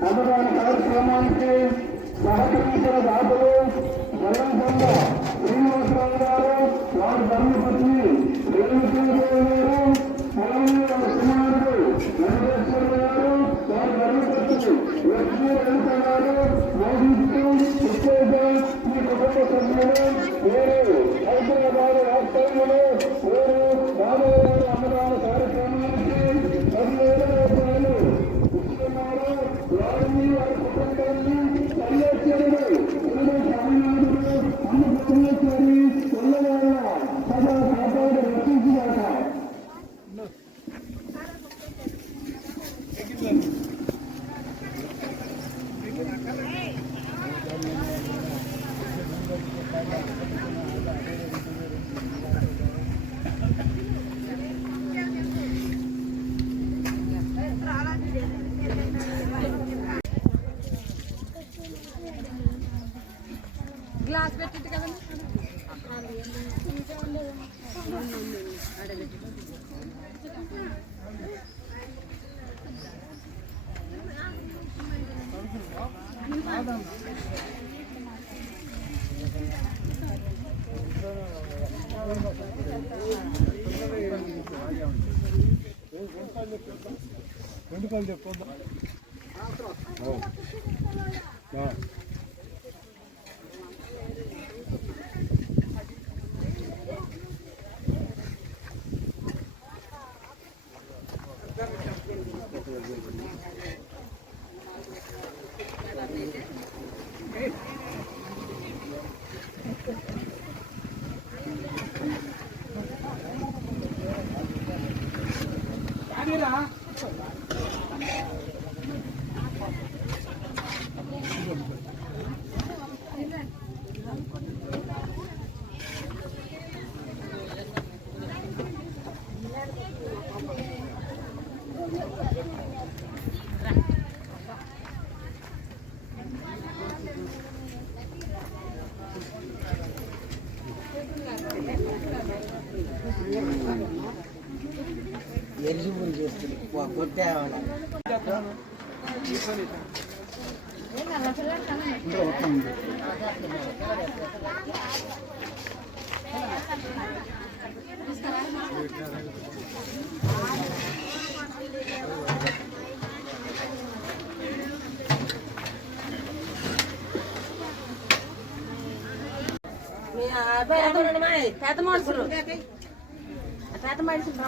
అన్నదాన కార్యక్రమానికి సహకరించిన దాతలు జగన్సంగ శ్రీనివాసరావు గారు, వారి ధర్మపత్ని రేణుదేవి గారు, వారి కుమారుడు వెంకటేశ్వర గారు, వారి ధర్మపత్ని లక్ష్మీ లలిత గారు, మోదీకి ఉత్తేజ ఈ కుటుంబ సభ్యులు వేరు హైదరాబాద్ రాష్ట్రంలో వేరు రాబోయే అన్నదాన కార్యక్రమానికి 10,000 రూపాయలు ఇస్తున్నారు. వారిని వారి కుటుంబాన్ని పల్లెచ్చేరుడు తమిళనాడులో అన్నపూర్ణేశ్వరి కొల్లవాళ్ళ సభా కాపాడు రక్షించాక గ్లాస్ పెట్టిట్టు కదా వెండుకలు చెప్పొద్దా ఎలిజిబుల్ చేస్తుంది కొట్టే పేద మనుషులు పేద మనుషులు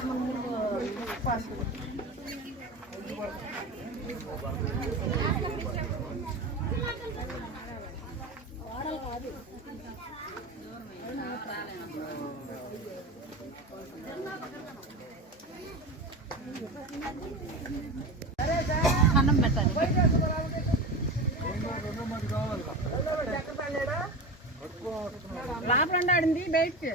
అన్నం పెట్టాలి లోపల ఆడింది బయటకి